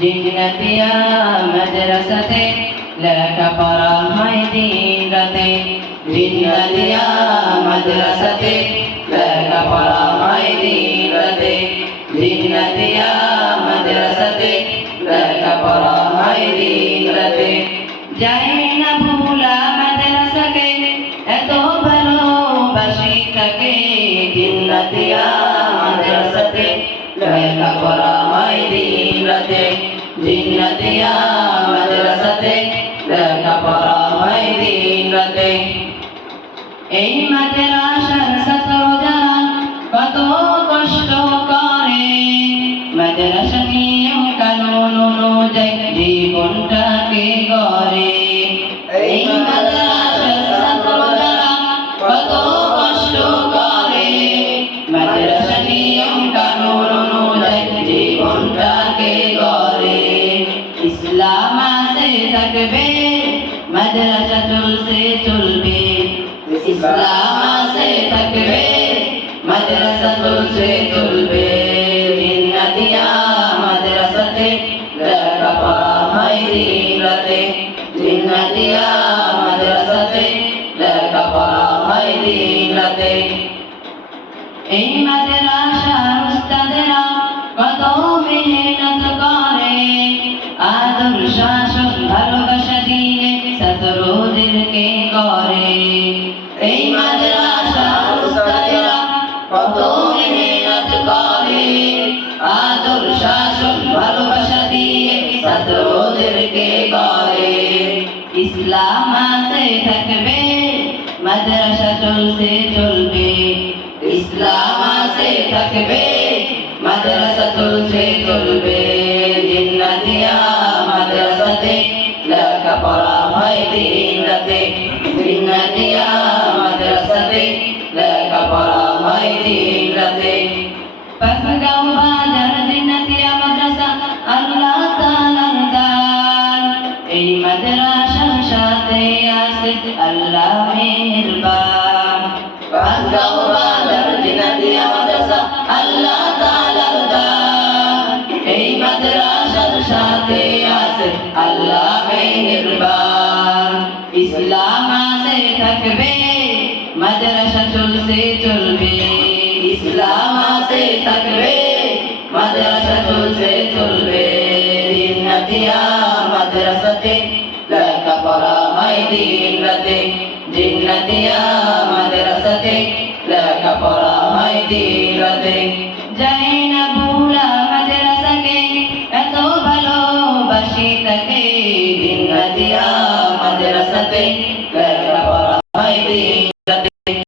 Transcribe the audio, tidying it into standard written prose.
জিন্নাতিয়া মাদ্রাসাতে লেখাপড়া হয় দিন রাতে। জিন্নাতিয়া মাদ্রাসাতে লেখাপড়া হয় দিন রাতে। জিন্নাতিয়া মাদ্রাসাতে লেখাপড়া হয় দিন রাতে। যাই না ভুলা মাদ্রাসাকে, এত ভালোবাসি তাকে। জিন্নাতিয়া মাদ্রাসাতে লেখাপড়া হয় দিন রাতে। জিন্নাতিয়া মাদ্রাসাতে লেখাপড়া হয় দিন রাতে। এই মাদ্রাসার ছাত্র যারা কত কষ্ট করে, মাদ্রাসা নিয়ম কানুন অনুযায়ী জীবনটাকে গড়ে। এই মাদ্রাসার ছাত্র যারা কত কষ্ট করে, মাদ্রাসা নিয়ম কানুন অনুযায়ী জীবনটাকে গড়ে। ইসলাম আছে থাকবে, মাদ্রাসা চলছে চলবে। ইসলাম আছে থাকবে, মাদ্রাসা চলছে চলবে। জিন্নাতিয়া মাদ্রাসাতে লেখাপড়া হয় দিন রাতে। জিন্নাতিয়া মাদ্রাসাতে লেখাপড়া হয় দিন রাতে। এই মাদ্রাসার উস্তাদেরা কত মেহনত করে, আদর শাসন ভালোবাসা দিয়ে ছাত্রদেরকে করে। এই মাদ্রাসার উস্তাদেরা কত মেহনত করে, আদর শাসন ভালোবাসা দিয়ে ছাত্রদেরকে করে। ইসলাম আছে থাকবে, মাদ্রাসা চলছে চলবে। ইসলাম আছে থাকবে, মাদ্রাসা চলছে চলবে। জিন্নাতিয়া মাদ্রাসাতে লেখাপড়া হয় দিন রাতে। জিন্নাতিয়া মাদ্রাসাতে লেখাপড়া হয় দিন রাতে। পাঁচগাঁও বাজার জিন্নাতিয়া মাদ্রাসা আল্লাহ তাআলার দান। এই মাদ্রাসার সাথে আছে আল্লাহ মেহেরবান। পাঁচগাঁও বাজার জিন্নাতিয়া মাদ্রাসা আল্লাহ তাআলার দান। এই মাদ্রাসার সাথে আছে আল্লাহ মেহেরবান। ইসলাম আছে থাকবে, মাদ্রাসা চলছে চলবে। ইসলাম আছে থাকবে, মাদ্রাসা চলছে চলবে। জিন্নাতিয়া মাদ্রাসাতে লেখাপড়া হয় দিন রাতে। জিন্নাতিয়া মাদ্রাসাতে লেখাপড়া হয় দিন রাতে। যাই না ভুলা মাদ্রাসাকে, এত ভালোবাসি তাকে। জিন্নাতিয়া মাদ্রাসাতে